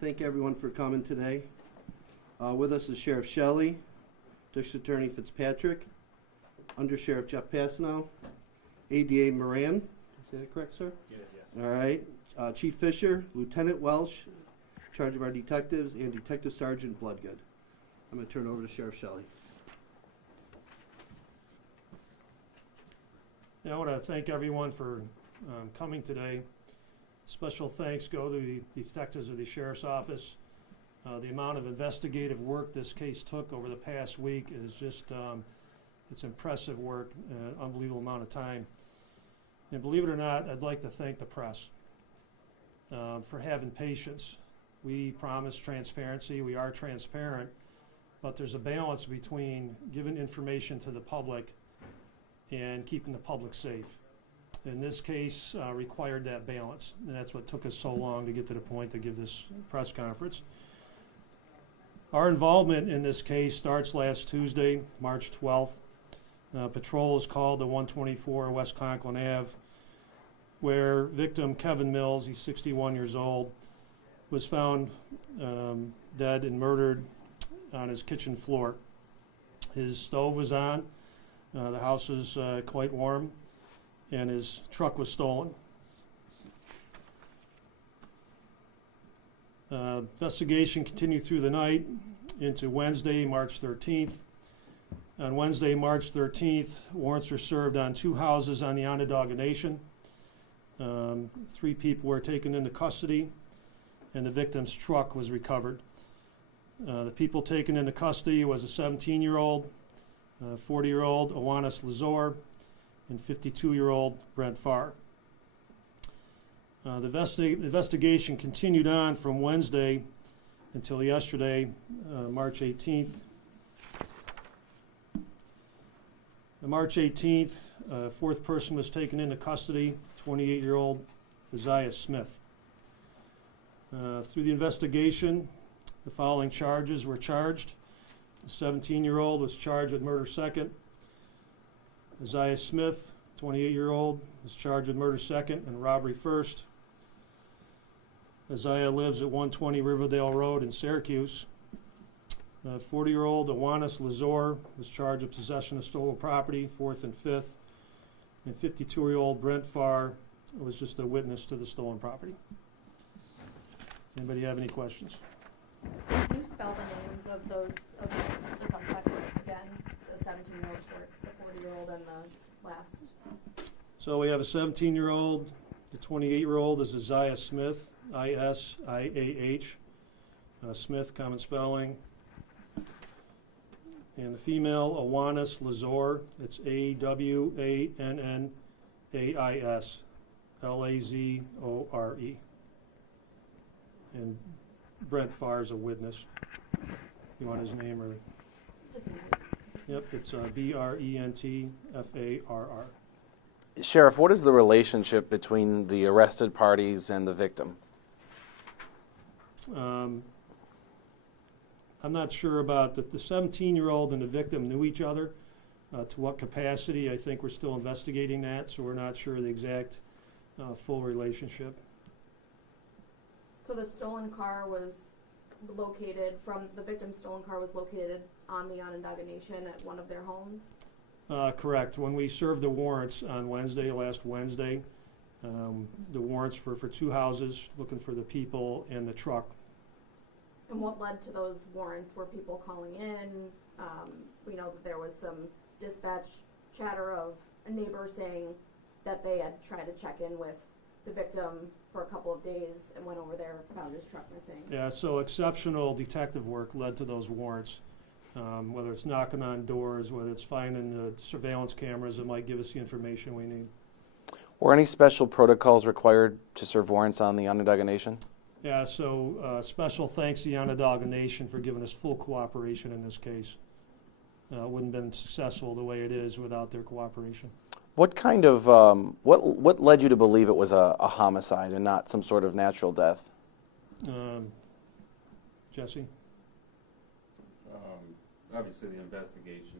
Thank everyone for coming today. With us is Sheriff Shelley, District Attorney Fitzpatrick, Under Sheriff Jeff Passano, ADA Moran. Is that correct, sir? Yes. All right. Chief Fisher, Lieutenant Welsh, in charge of our detectives, and Detective Sergeant Bloodgood. I'm going to turn it over to Sheriff Shelley. I want to thank everyone for coming today. Special thanks go to the detectives of the Sheriff's Office. The amount of investigative work this case took over the past week is just, it's impressive work, unbelievable amount of time. And believe it or not, I'd like to thank the press for having patience. We promise transparency, we are transparent, but there's a balance between giving information to the public and keeping the public safe. In this case, required that balance, and that's what took us so long to get to the point to give this press conference. Our involvement in this case starts last Tuesday, March 12th. Patrol is called to 124 West Conklin Ave, where victim Kevin Mills, he's 61 years old, was found dead and murdered on his kitchen floor. His stove was on. The house was quite warm, and his truck was stolen. Investigation continued through the night into Wednesday, March 13th. On Wednesday, March 13th, warrants were served on 2 houses on the Onondaga Nation. 3 people were taken into custody, and the victim's truck was recovered. The people taken into custody was a 17-year-old, 40-year-old Awanis Lazor, and 52-year-old Brent Farr. The investigation continued on from Wednesday until yesterday, March 18th. On March 18th, a 4th person was taken into custody, 28-year-old Isaiah Smith. Through the investigation, the following charges were charged. The 17-year-old was charged with murder second. Isaiah Smith, 28-year-old, was charged with murder second and robbery first. Isaiah lives at 120 Riverdale Road in Syracuse. 40-year-old Awanis Lazor was charged with possession of stolen property, 4th and 5th. And 52-year-old Brent Farr was just a witness to the stolen property. Anybody have any questions? Can you spell the names of the suspects again? The 17-year-old, the 40-year-old, and the last? So we have a 17-year-old. The 28-year-old is Isaiah Smith, I-S-I-A-H. Smith, common spelling. And the female, Awanis Lazor. It's A-W-A-N-N-A-I-S, L-A-Z-O-R-E. And Brent Farr is a witness. You want his name or? Just in case. Yep, it's B-R-E-N-T-F-A-R-R. Sheriff, what is the relationship between the arrested parties and the victim? I'm not sure about the 17-year-old and the victim knew each other. To what capacity? I think we're still investigating that, so we're not sure the exact full relationship. So the stolen car was located the victim's stolen car was located on the Onondaga Nation at one of their homes? Correct. When we served the warrants on last Wednesday, the warrants for 2 houses, looking for the people and the truck. And what led to those warrants? Were people calling in? We know that there was some dispatch chatter of a neighbor saying that they had tried to check in with the victim for a couple of days and went over there, found his truck missing. Yeah, so exceptional detective work led to those warrants. Whether it's knocking on doors, whether it's finding the surveillance cameras that might give us the information we need. Were any special protocols required to serve warrants on the Onondaga Nation? Yeah, so special thanks to the Onondaga Nation for giving us full cooperation in this case. It wouldn't have been successful the way it is without their cooperation. What kind of, what led you to believe it was a homicide and not some sort of natural death? Jesse? Obviously the investigation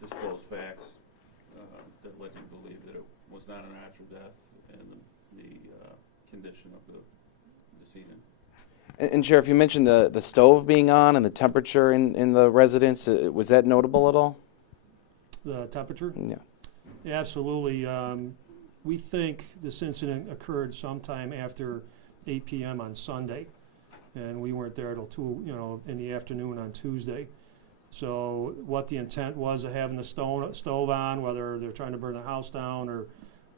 disclosed facts that led you to believe that it was not a natural death, and the condition of the decedent. And Sheriff, you mentioned the stove being on and the temperature in the residence. Was that notable at all? The temperature? Yeah. Yeah, absolutely. We think this incident occurred sometime after 8 p.m. on Sunday, and we weren't there till 2, in the afternoon on Tuesday. So what the intent was of having the stove on, whether they're trying to burn the house down or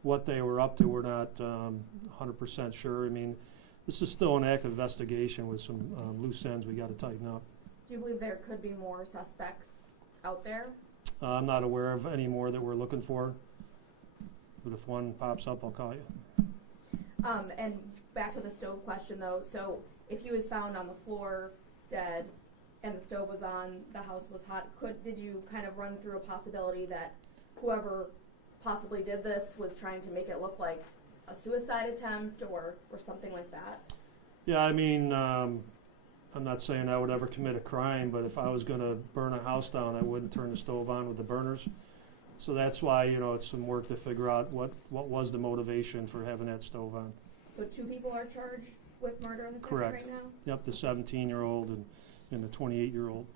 what they were up to, we're not 100% sure. I mean, this is still an active investigation with some loose ends we got to tighten up. Do you believe there could be more suspects out there? I'm not aware of any more that we're looking for, but if one pops up, I'll call you. And back to the stove question though, so if he was found on the floor dead and the stove was on, the house was hot, did you kind of run through a possibility that whoever possibly did this was trying to make it look like a suicide attempt or something like that? Yeah, I mean, I'm not saying I would ever commit a crime, but if I was going to burn a house down, I wouldn't turn the stove on with the burners. So that's why, it's some work to figure out what was the motivation for having that stove on. So 2 people are charged with murder in the city Correct. right now? Yep, the 17-year-old and the 28-year-old.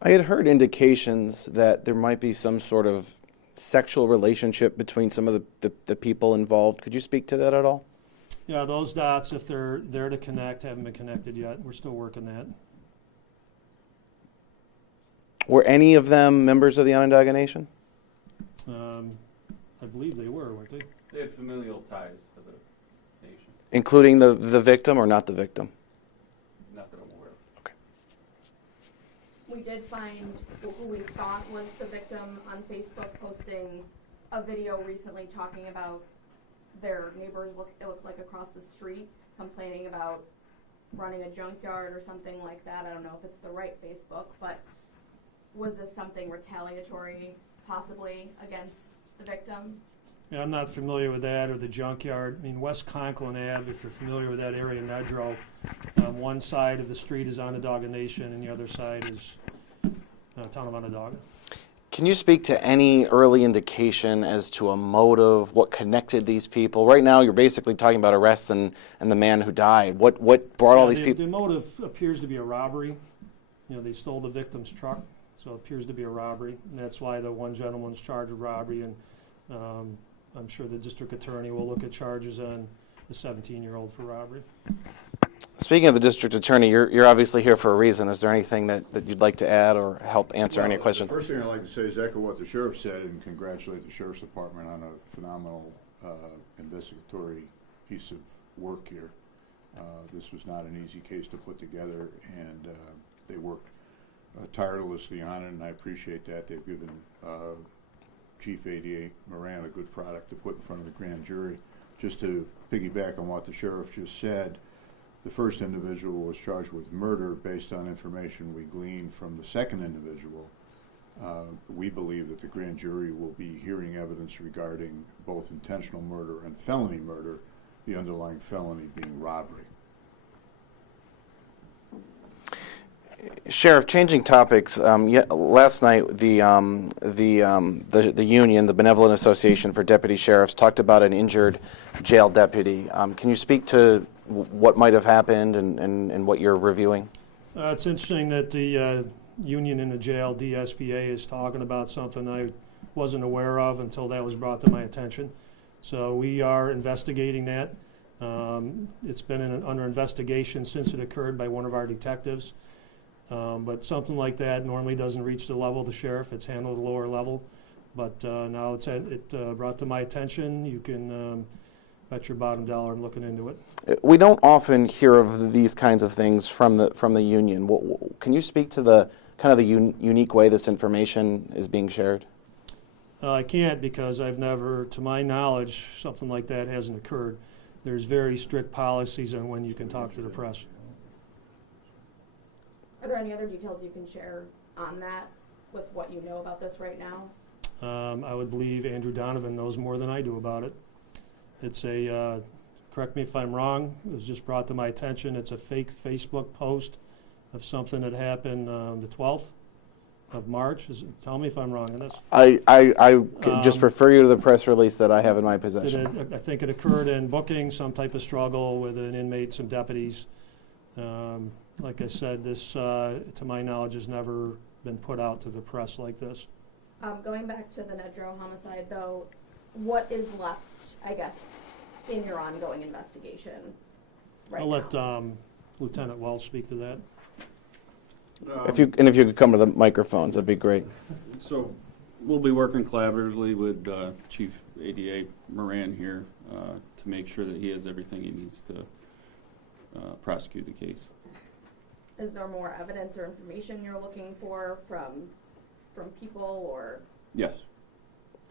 I had heard indications that there might be some sort of sexual relationship between some of the people involved. Could you speak to that at all? Yeah, those dots, if they're there to connect, haven't been connected yet. We're still working that. Were any of them members of the Onondaga Nation? I believe they were, weren't they? They had familial ties to the nation, Including the victim or not the victim? not that I'm aware of. Okay. We did find who we thought was the victim on Facebook posting a video recently talking about their neighbors, it looked like across the street, complaining about running a junkyard or something like that. I don't know if it's the right Facebook, but was this something retaliatory possibly against the victim? Yeah, I'm not familiar with that or the junkyard. I mean, West Conklin Ave, if you're familiar with that area in Nedrow, one side of the street is Onondaga Nation and the other side is town of Onondaga. Can you speak to any early indication as to a motive, what connected these people? Right now, you're basically talking about arrests and the man who died. What brought all these people? The motive appears to be a robbery. They stole the victim's truck, so it appears to be a robbery. And that's why the one gentleman's charged with robbery, and I'm sure the district attorney will look at charges on the 17-year-old for robbery. Speaking of the district attorney, you're obviously here for a reason. Is there anything that you'd like to add or help answer any questions? The first thing I'd like to say is echo what the sheriff said and congratulate the sheriff's department on a phenomenal investigatory piece of work here. This was not an easy case to put together, and they worked tirelessly on it, and I appreciate that. They've given Chief ADA Moran a good product to put in front of the grand jury. Just to piggyback on what the sheriff just said, the first individual was charged with murder based on information we gleaned from the second individual. We believe that the grand jury will be hearing evidence regarding both intentional murder and felony murder, the underlying felony being robbery. Sheriff, changing topics. Last night, the union, the Benevolent Association for Deputy Sheriffs, talked about an injured jail deputy. Can you speak to what might have happened and what you're reviewing? It's interesting that the union in the jail, DSPA, is talking about something I wasn't aware of until that was brought to my attention. So we are investigating that. It's been under investigation since it occurred by one of our detectives. But something like that normally doesn't reach the level of the sheriff. It's handled at a lower level. But now it's brought to my attention. You can bet your bottom dollar I'm looking into it. We don't often hear of these kinds of things from the union. Can you speak to the kind of the unique way this information is being shared? I can't, because I've never, to my knowledge, something like that hasn't occurred. There's very strict policies on when you can talk to the press. Are there any other details you can share on that with what you know about this right now? I would believe Andrew Donovan knows more than I do about it. It's a, correct me if I'm wrong, it was just brought to my attention, it's a fake Facebook post of something that happened the 12th, of March. Tell me if I'm wrong on this. I could just refer you to the press release that I have in my possession. I think it occurred in booking, some type of struggle with an inmate, some deputies. Like I said, this, to my knowledge, has never been put out to the press like this. Going back to the Nedrow homicide, though, what is left, I guess, in your ongoing investigation right I'll now? let Lieutenant Wells speak to that. If you could come to the microphones, that'd be great. So we'll be working collaboratively with Chief ADA Moran here to make sure that he has everything he needs to prosecute the case. Is there more evidence or information you're looking for from people, or Yes,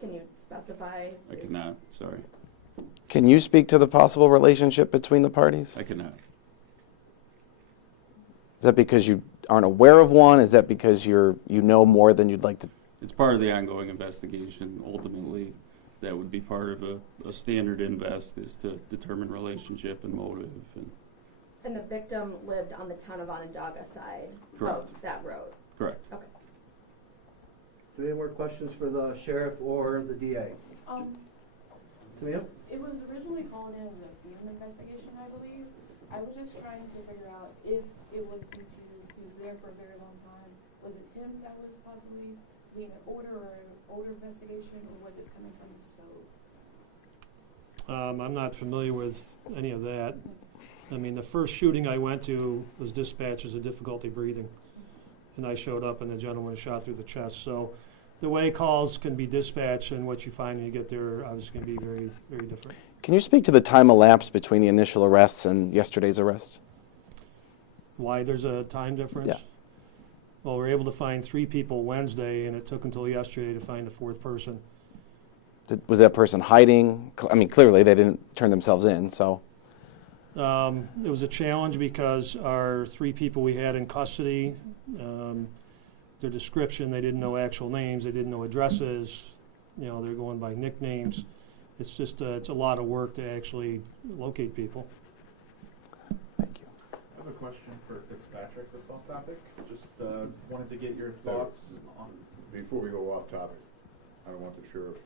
can you specify? I cannot, sorry. Can you speak to the possible relationship between the parties? I cannot. Is that because you aren't aware of one? Is that because you know more than you'd like to? It's part of the ongoing investigation. Ultimately, that would be part of a standard invest, is to determine relationship and motive. And the victim lived on the town of Onondaga side Correct. of that road? Correct. Okay. Do we have more questions for the sheriff or the DA? Tamia? It was originally called in as a felon investigation, I believe. I was just trying to figure out if it was due to he was there for a very long time. Was it him that was possibly being an older investigation, or was it coming from the stove? I'm not familiar with any of that. I mean, the first shooting I went to was dispatched as a difficulty breathing. And I showed up and the gentleman was shot through the chest. So the way calls can be dispatched and what you find when you get there obviously can be very, very different. Can you speak to the time elapsed between the initial arrests and yesterday's arrest? Why there's a time difference? Yeah. Well, we were able to find 3 people Wednesday, and it took until yesterday to find a 4th person. Was that person hiding? I mean, clearly they didn't turn themselves in, so. It was a challenge because our 3 people we had in custody, their description, they didn't know actual names, they didn't know addresses, you know, they're going by nicknames. It's just, it's a lot of work to actually locate people. Thank you. I have a question for Fitzpatrick that's off topic. Just wanted to get your thoughts on. Before we go off topic, I don't want the sheriff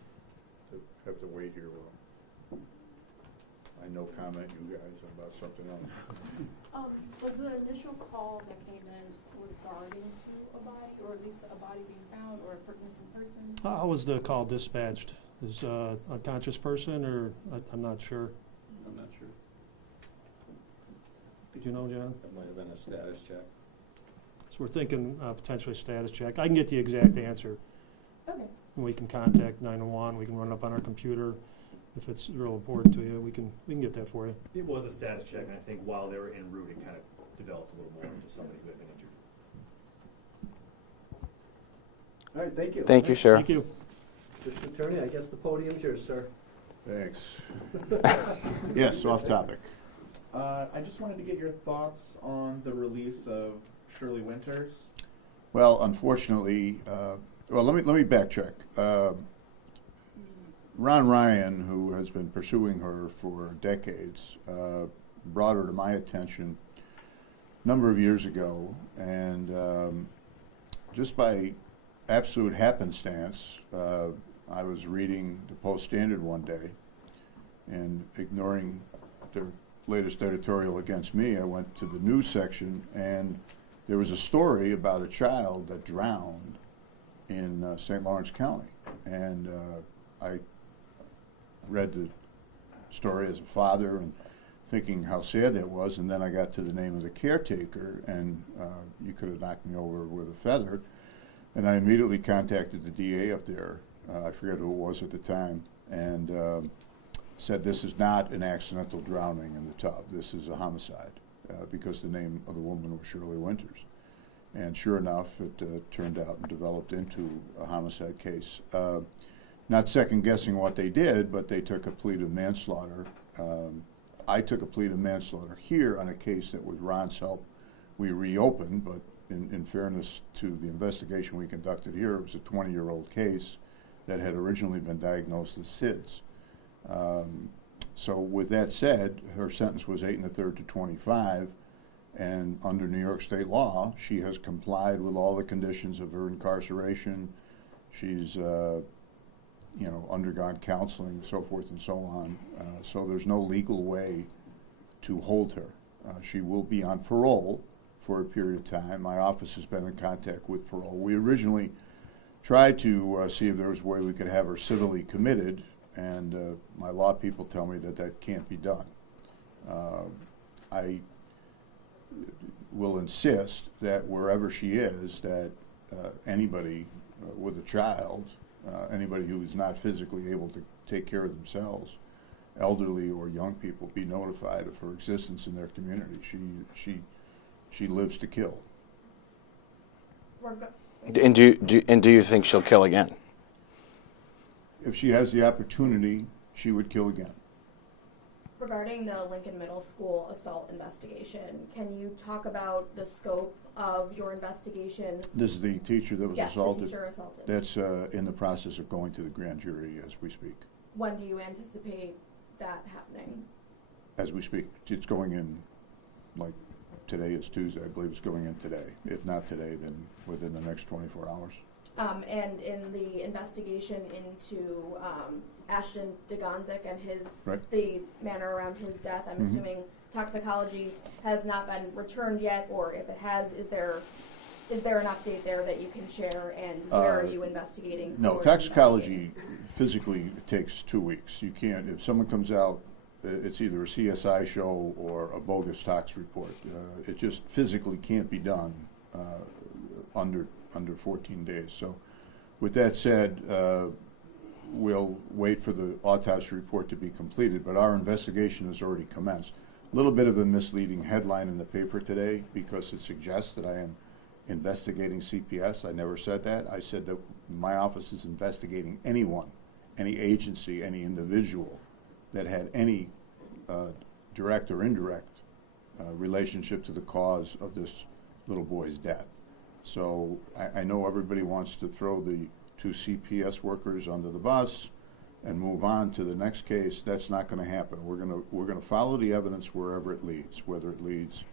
to have to wait here while I no comment you guys about something else. Was the initial call that came in regarding to a body, or at least a body being found, or a missing person? How was the call dispatched? Is a unconscious person, or I'm not sure. I'm not sure. Did you know, John? That might have been a status check. So we're thinking potentially status check. I can get the exact answer. Okay. And we can contact 911. We can run it up on our computer. If it's real important to you, we can get that for you. It was a status check, and I think while they were en route, it kind of developed a little more into somebody who had been injured. All right, thank you. Thank you, Sheriff. Thank you. District Attorney, I guess the podium's yours, sir. Thanks. Yes, off topic. I just wanted to get your thoughts on the release of Shirley Winters. Well, unfortunately, well, let me backtrack. Ron Ryan, who has been pursuing her for decades, brought her to my attention a number of years ago, and just by absolute happenstance, I was reading the Post-Standard one day, and ignoring their latest editorial against me, I went to the news section, and there was a story about a child that drowned in St. Lawrence County, and I read the story as a father and thinking how sad that was, and then I got to the name of the caretaker, and you could have knocked me over with a feather, and I immediately contacted the DA up there, I forget who it was at the time, and said this is not an accidental drowning in the tub, this is a homicide, because the name of the woman was Shirley Winters. And sure enough, it turned out and developed into a homicide case. Not second guessing what they did, but they took a plea to manslaughter. I took a plea to manslaughter here on a case that with Ron's help we reopened, but in fairness to the investigation we conducted here, it was a 20-year-old case that had originally been diagnosed as SIDS. So with that said, her sentence was 8 1/3 to 25, And under New York state law, she has complied with all the conditions of her incarceration. She's, undergone counseling, so forth and so on. So there's no legal way to hold her. She will be on parole for a period of time. My office has been in contact with parole. We originally tried to see if there was a way we could have her civilly committed, and my law people tell me that that can't be done. I will insist that wherever she is, that anybody with a child, anybody who is not physically able to take care of themselves, elderly or young people, be notified of her existence in their community. She lives to kill. And do you think she'll kill again? If she has the opportunity, she would kill again. Regarding the Lincoln Middle School assault investigation, can you talk about the scope of your investigation? This is the teacher that was assaulted? Yes, the teacher assaulted. That's in the process of going to the grand jury as we speak. When do you anticipate that happening? As we speak. It's going in, like, today is Tuesday. I believe it's going in today. If not today, then within the next 24 hours. And in the investigation into Ashton DeGonzik and the manner around his death, I'm assuming toxicology has not been returned yet, or if it has, is there an update there that you can share, and where are you investigating? No, toxicology physically takes 2 weeks. You can't, if someone comes out, it's either a CSI show or a bogus tox report. It just physically can't be done under 14 days. So with that said, we'll wait for the autopsy report to be completed, but our investigation has already commenced. A little bit of a misleading headline in the paper today because it suggests that I am investigating CPS. I never said that. I said that my office is investigating anyone, any agency, any individual that had any direct or indirect relationship to the cause of this little boy's death. So I know everybody wants to throw the 2 CPS workers under the bus and move on to the next case. That's not going to happen. We're gonna follow the evidence wherever it leads, whether it leads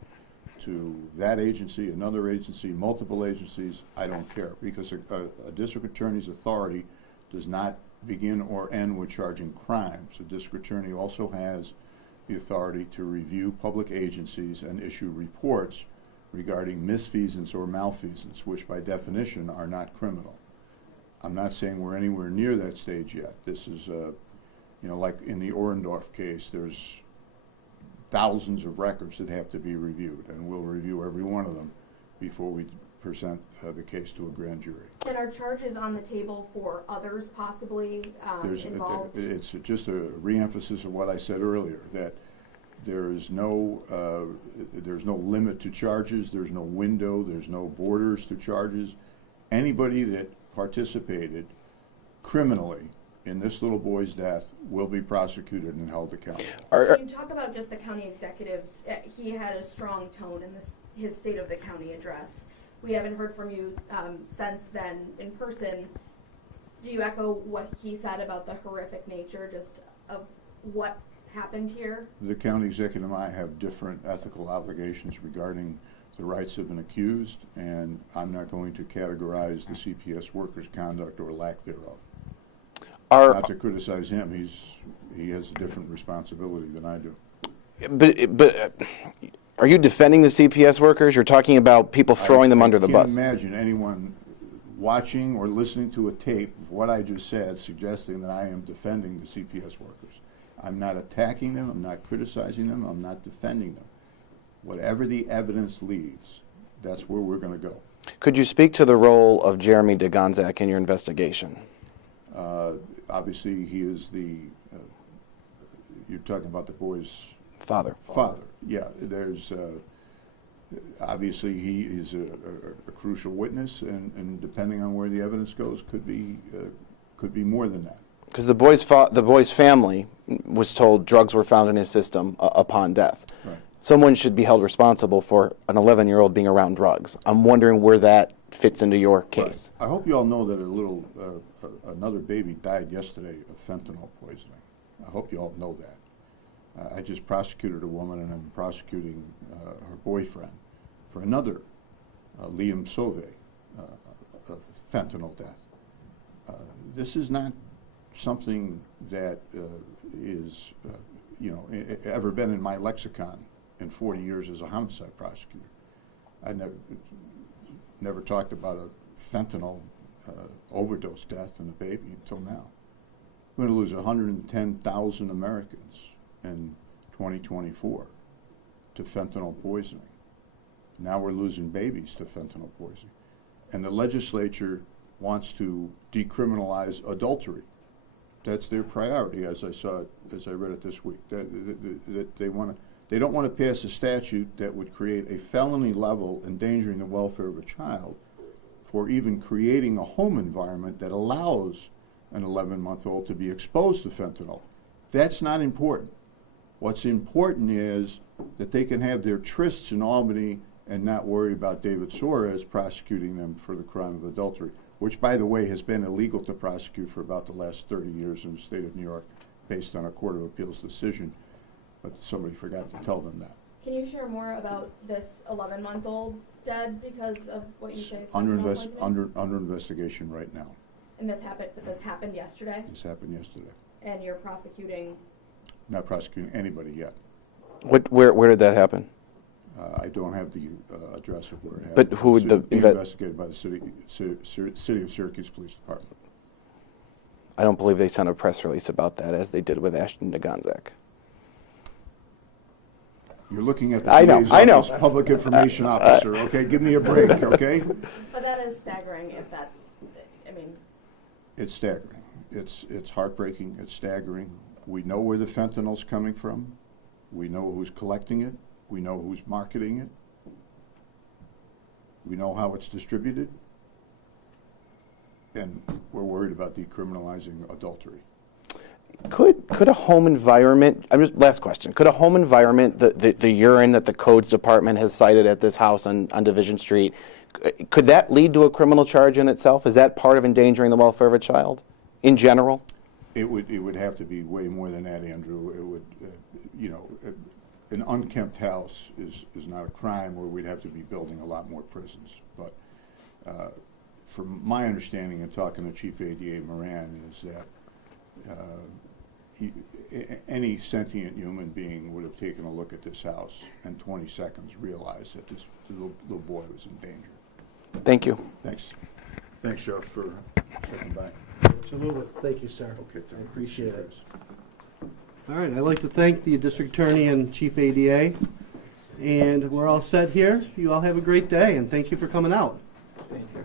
to that agency, another agency, multiple agencies. I don't care, because a district attorney's authority does not begin or end with charging crimes. The district attorney also has the authority to review public agencies and issue reports regarding misfeasance or malfeasance, which by definition are not criminal. I'm not saying we're anywhere near that stage yet. This is, like in the Orendorff case, there's thousands of records that have to be reviewed, and we'll review every one of them before we present the case to a grand jury. And are charges on the table for others possibly involved? It's just a reemphasis of what I said earlier, that there's no limit to charges, there's no window, there's no borders to charges. Anybody that participated criminally in this little boy's death will be prosecuted and held accountable. Can you talk about just the county executives? He had a strong tone in his State of the County address. We haven't heard from you since then in person. Do you echo what he said about the horrific nature just of what happened here? The county executive and I have different ethical obligations regarding the rights of an accused, and I'm not going to categorize the CPS workers' conduct or lack thereof. Not to criticize him, he has a different responsibility than I do. But are you defending the CPS workers? You're talking about people throwing them under the bus. I can't imagine anyone watching or listening to a tape of what I just said suggesting that I am defending the CPS workers. I'm not attacking them, I'm not criticizing them, I'm not defending them. Whatever the evidence leads, that's where we're going to go. Could you speak to the role of Jeremy DeGonzik in your investigation? Obviously, he is you're talking about the boy's father. Yeah, there's, obviously he is a crucial witness, and depending on where the evidence goes, could be more than that. Because the boy's family was told drugs were found in his system upon death. Right. Someone should be held responsible for an 11-year-old being around drugs. I'm wondering where that fits into your case. Right. I hope you all know that another baby died yesterday of fentanyl poisoning. I hope you all know that. I just prosecuted a woman, and I'm prosecuting her boyfriend for another Liam Sauvé fentanyl death. This is not something that is, ever been in my lexicon in 40 years as a homicide prosecutor. I never talked about a fentanyl overdose death in a baby until now. We're going to lose 110,000 Americans in 2024 to fentanyl poisoning. Now we're losing babies to fentanyl poisoning. And the legislature wants to decriminalize adultery. That's their priority, as I read it this week. They don't want to pass a statute that would create a felony level endangering the welfare of a child for even creating a home environment that allows an 11-month-old to be exposed to fentanyl. That's not important. What's important is that they can have their trysts in Albany and not worry about David Suarez prosecuting them for the crime of adultery, which, by the way, has been illegal to prosecute for about the last 30 years in the state of New York based on a Court of Appeals decision, but somebody forgot to tell them that. Can you share more about this 11-month-old dead because of what you say? Is Under fentanyl investigation right now. And this happened yesterday? This happened yesterday. And you're prosecuting? Not prosecuting anybody yet. Where did that happen? I don't have the address of where it happened. But who would It's being investigated by the City of Syracuse Police Department. I don't believe they sent a press release about that, as they did with Ashton Nagonzak. You're looking at the I know, DA's I know. office, public information officer, okay? Give me a break, okay? But that is staggering if that's, It's staggering. It's heartbreaking. It's staggering. We know where the fentanyl's coming from. We know who's collecting it. We know who's marketing it. We know how it's distributed. And we're worried about decriminalizing adultery. Could a home environment, last question, could a home environment, the urine that the codes department has cited at this house on Division Street, could that lead to a criminal charge in itself? Is that part of endangering the welfare of a child in general? It would have to be way more than that, Andrew. It would, an unkempt house is not a crime where we'd have to be building a lot more prisons. But from my understanding and talking to Chief ADA Moran is that any sentient human being would have taken a look at this house and 20 seconds realized that this little boy was in danger. Thank you. Thanks. Thanks, Sheriff, for stepping by. Absolutely. Thank you, sir. Okay, I appreciate it. All right, I'd like to thank the District Attorney and Chief ADA. And we're all set here. You all have a great day, and thank you for coming out. Thank you.